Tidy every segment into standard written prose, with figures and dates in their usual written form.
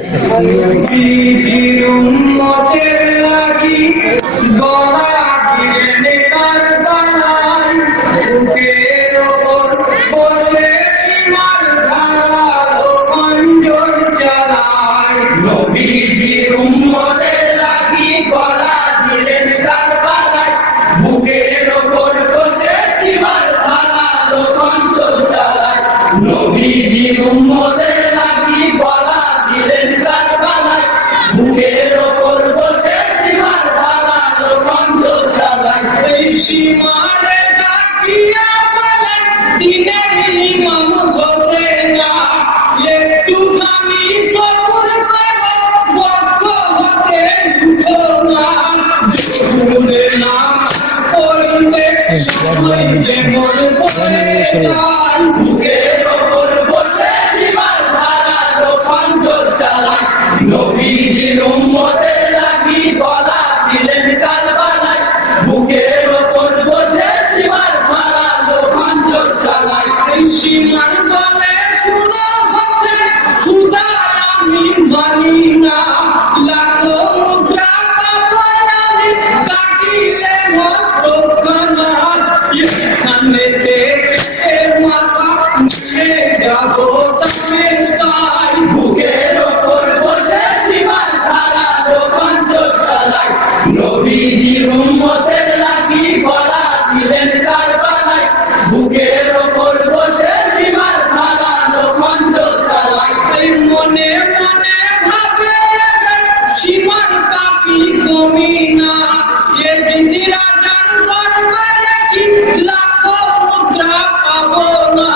নবীজির উম্মতের লাগি গলা দিলেন কারবালায়, বুকের ওপর বসে সীমার ধারালো খঞ্জর চালায়। নবীজির উম্মতের লাগি গলা দিলেন কারবালায়, বুকের ওপর বসে সীমার ধারালো খঞ্জর চালায়। নবীজির উম্মতের লাগি গলা দিলেন কারবালায়, বুকের ওপর বসে সীমার ধারালো খঞ্জর চালায়। এই সীমারে তাকিয়া বলেন দিনের ইমাম বসে না, একটুখানি সবুর করো বক্ষ হতে উঠো না। যৌবনের নাম পড়িতে সময় যেমন পড়ে যায়, বুকের ওপর বসে সীমার ধারালো খঞ্জর চালায়। নবীজির উম্মতের লাগি গলা দিলেন কারবালায়, বুকের ওপর বসে সীমার ধারালো খঞ্জর চালায়। এই সীমার বলে শুনো হচ্ছে খুদা আমি মানি না, লাখো মুদ্রা পাবো আমি কাটিলে মস্তখানা। এখানেতে মাথা নিচে যাবো তামেশায়, বুকের ওপর বসে সীমার ধারালো খঞ্জর চালায়। নবীজির উম্মতের লাগি গলা দিলেন কারবালায়, বুকের ওপর বসে সীমার ধারালো খঞ্জর চালায়। এই মনে মনে ভাবে সীমার পাপি কমি না, এ দিদি রাজার দরবারে কি লাখো মুদ্রা পাবো না।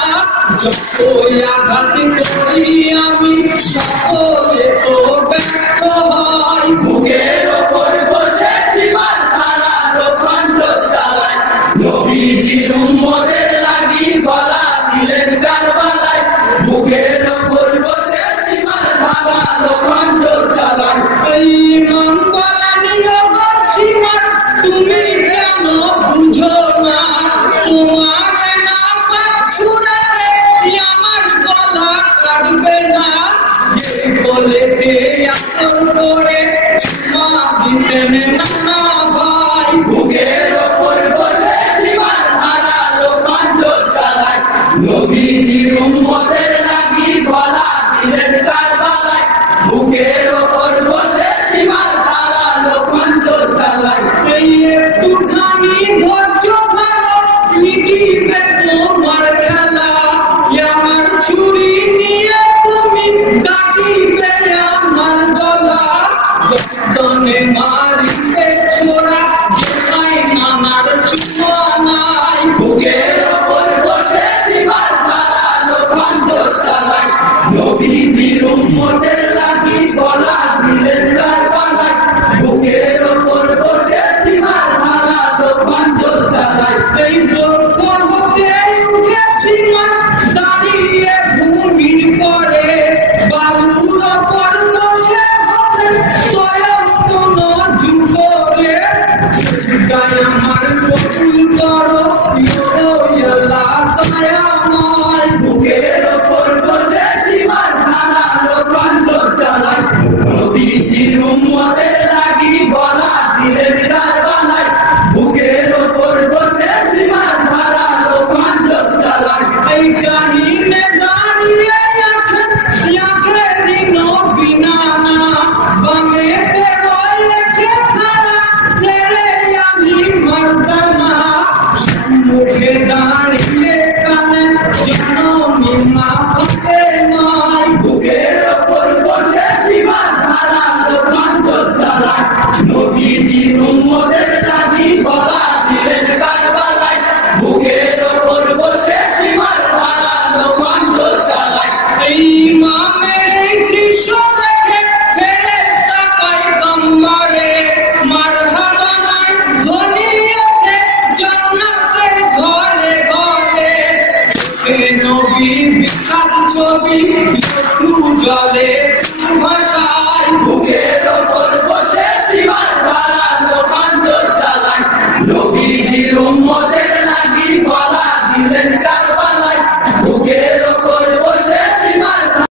যতই আঘাত করি আমি সকলে তো ব্যর্থ হয়, বুকের ওপর বসে সীমার ধারালো খঞ্জর চালায়। নবীজির উম্মতের লাগি গলা দিলেন কারবালায়, বুকের ওপর বসে সীমার ধারালো খঞ্জর চালায়। এই মন বলেন সীমার তুমি কেন বুঝো না, তোমার না পাক ছুড়াতে আমার গলা কাটবে না। এই বলেতে আসর করে চুমা দিতেন না